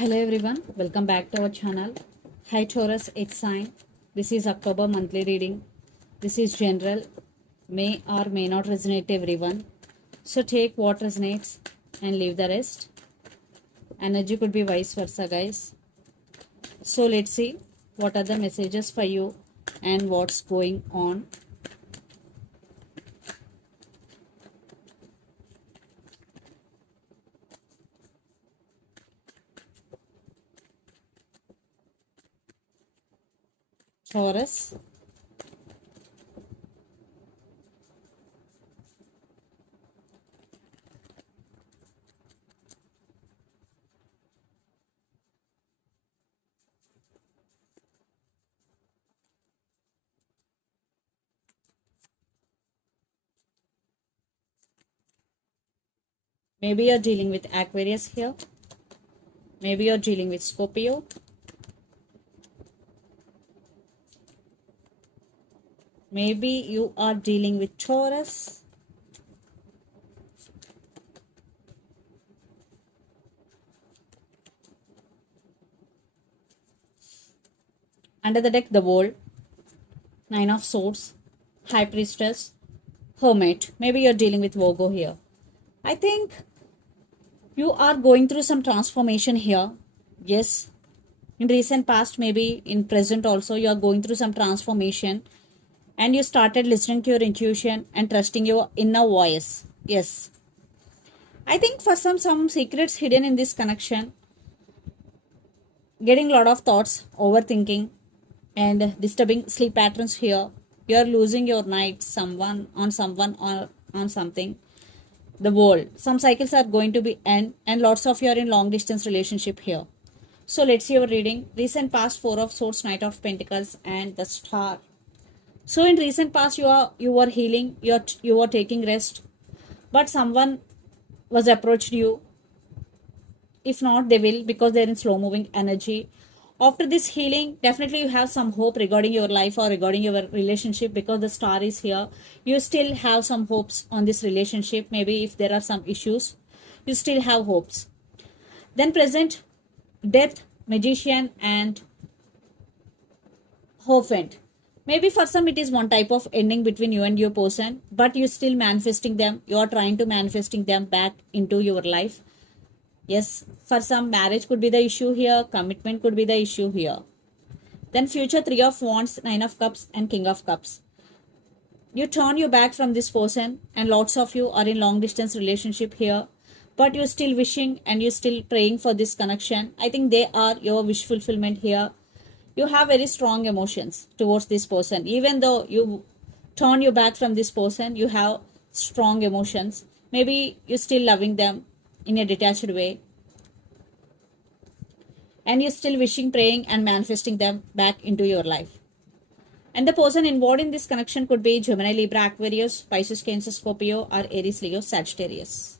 Hello everyone, welcome back to our channel. Hi Taurus, it's sign. This is October monthly reading. This is general, may or may not resonate to everyone. So take what resonates and leave the rest. Energy could be vice versa, guys. So let's see what are the messages for you and what's going on. Taurus. Maybe you're dealing with Aquarius here. Maybe you're dealing with Scorpio. Maybe you are dealing with Taurus. Under the deck, the World, Nine of Swords, High Priestess, Hermit. Maybe you're dealing with Virgo here. I think you are going through some transformation here. Yes, in recent past, maybe in present also, you are going through some transformation and you started listening to your intuition and trusting your inner voice. Yes, I think for some secrets hidden in this connection, getting a lot of thoughts, overthinking, and disturbing sleep patterns here. You're losing your night, someone or on something. The world. Some cycles are going to be end, and lots of you are in long distance relationship here. So let's see your reading. Recent past, Four of Swords, Knight of Pentacles, and the Star. So in recent past, you were healing, you were taking rest, but someone was approached you. If not, they will, because they're in slow moving energy. After this healing, definitely you have some hope regarding your life or regarding your relationship, because the Star is here. You still have some hopes on this relationship. Maybe if there are some issues, you still have hopes. Then present, Death, Magician, and Hierophant. Maybe for some it is one type of ending between you and your person, but you still manifesting them. You are trying to manifesting them back into your life. Yes, for some marriage could be the issue here, commitment could be the issue here. Then future, Three of Wands, Nine of Cups, and King of Cups. You turn your back from this person, and lots of you are in long distance relationship here, but you're still wishing and you're still praying for this connection. I think they are your wish fulfillment here. You have very strong emotions towards this person. Even though you turn your back from this person, you have strong emotions. Maybe you're still loving them in a detached way, and you're still wishing, praying, and manifesting them back into your life. And the person involved in this connection could be Gemini, Libra, Aquarius, Pisces, Cancer, Scorpio, or Aries, Leo, Sagittarius.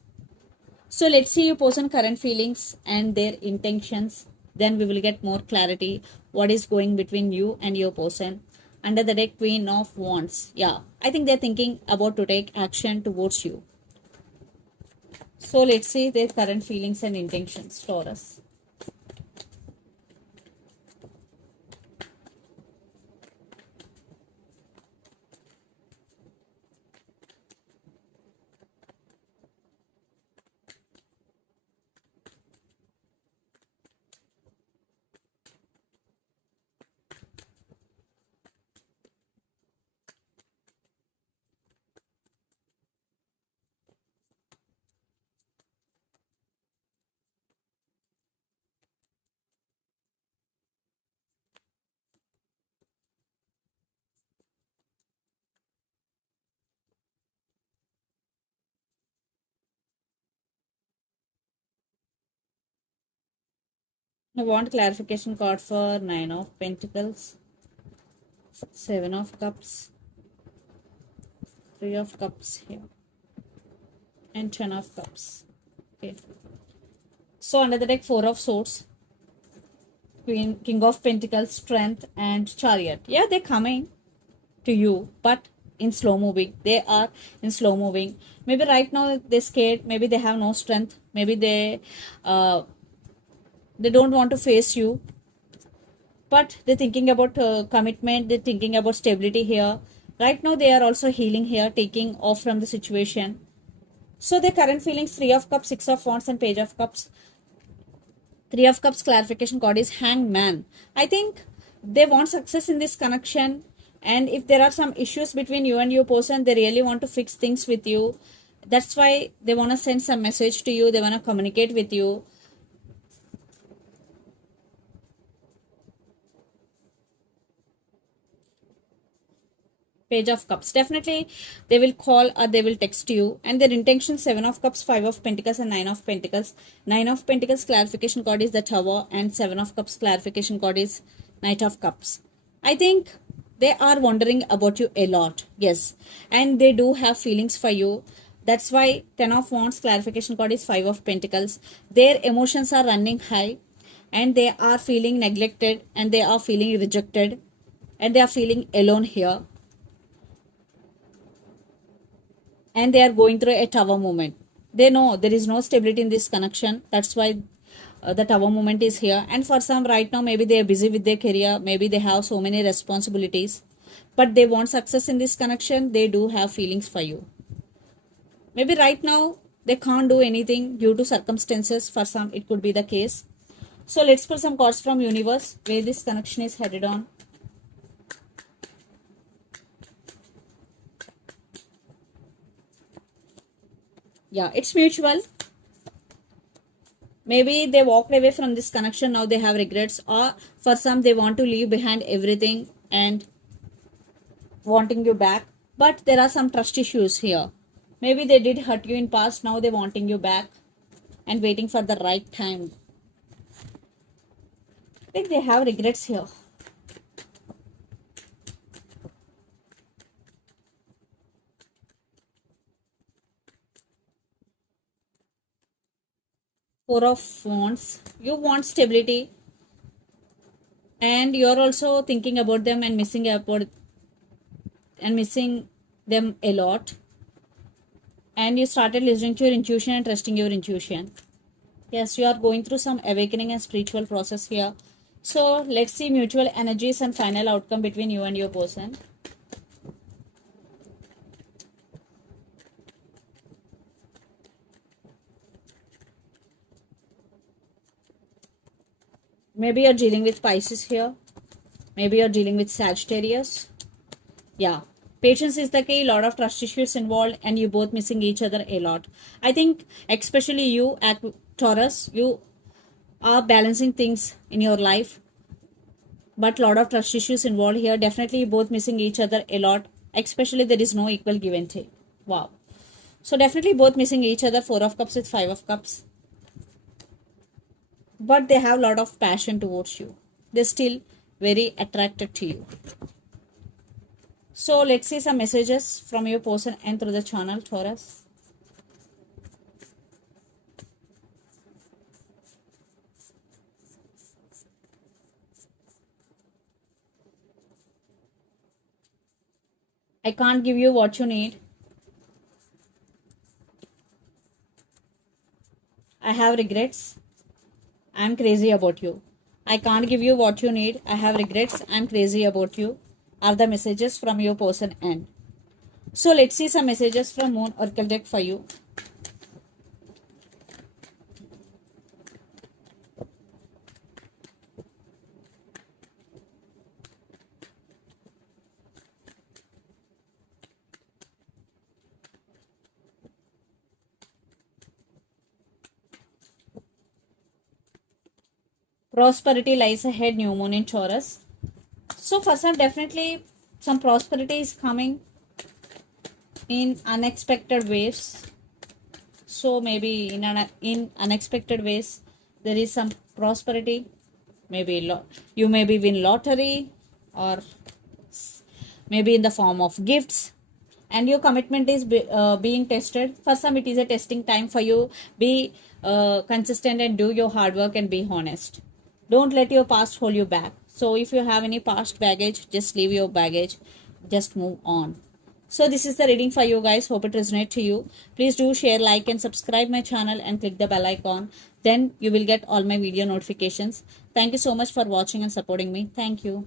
So let's see your person current feelings and their intentions. Then we will get more clarity what is going between you and your person. Under the deck, Queen of Wands. Yeah, I think they're thinking about to take action towards you. So let's see their current feelings and intentions, Taurus. I want clarification card for Nine of Pentacles, Seven of Cups, Three of Cups here, and Ten of Cups. Okay. So under the deck, Four of Swords, King of Pentacles, Strength, and Chariot. Yeah, they're coming to you, but in slow moving. They are in slow moving. Maybe right now they're scared. Maybe they have no strength. Maybe They don't want to face you, but they're thinking about commitment. They're thinking about stability here. Right now they are also healing here, taking off from the situation. So the current feelings: Three of Cups, Six of Wands, and Page of Cups. Three of Cups clarification card is Hangman. I think they want success in this connection, and if there are some issues between you and your person, they really want to fix things with you. That's why they want to send some message to you. They want to communicate with you. Page of Cups. Definitely they will call or they will text you. And their intention: Seven of Cups, Five of Pentacles, and Nine of Pentacles. Nine of Pentacles clarification card is the Tower, and Seven of Cups clarification card is Knight of Cups. I think they are wondering about you a lot. Yes. And they do have feelings for you. That's why Ten of Wands clarification card is Five of Pentacles. Their emotions are running high, and they are feeling neglected, and they are feeling rejected, and they are feeling alone here, and they are going through a tower moment. They know there is no stability in this connection. That's why the tower moment is here. And for some, right now, maybe they are busy with their career. Maybe they have so many responsibilities, but they want success in this connection. They do have feelings for you. Maybe right now they can't do anything due to circumstances. For some, it could be the case. So let's pull some cards from universe where this connection is headed on. Yeah, it's mutual. Maybe they walked away from this connection, now they have regrets, or for some they want to leave behind everything and wanting you back. But there are some trust issues here. Maybe they did hurt you in past, now they're wanting you back and waiting for the right time. I think they have regrets here. Four of Wands. You want stability, and you're also thinking about them and missing them a lot. And you started listening to your intuition and trusting your intuition. Yes, you are going through some awakening and spiritual process here. So let's see mutual energies and final outcome between you and your person. Maybe you're dealing with Pisces here. Maybe you're dealing with Sagittarius. Yeah. Patience is the key. Lot of trust issues involved, and you both missing each other a lot. I think especially you, Taurus, you are balancing things in your life, but lot of trust issues involved here. Definitely you both missing each other a lot. Especially there is no equal give and take. Wow. So definitely both missing each other. Four of Cups with Five of Cups. But they have a lot of passion towards you. They're still very attracted to you. So let's see some messages from your person and through the channel, Taurus. I can't give you what you need. I have regrets. I'm crazy about you. I can't give you what you need. I have regrets. I'm crazy about you. Are the messages from your person end. So let's see some messages from Moon Oracle deck for you. Prosperity lies ahead, new moon in Taurus. So for some, definitely some prosperity is coming in unexpected ways. So maybe in unexpected ways there is some prosperity. Maybe you maybe win lottery, or maybe in the form of gifts, and your commitment is being tested. For some it is a testing time for you. Be consistent and do your hard work and be honest. Don't let your past hold you back. So if you have any past baggage, just leave your baggage, just move on. So this is the reading for you guys. Hope it resonates to you. Please do share, like and subscribe my channel and click the bell icon. then you will get all my video notifications. Thank you so much for watching and supporting me. Thank you.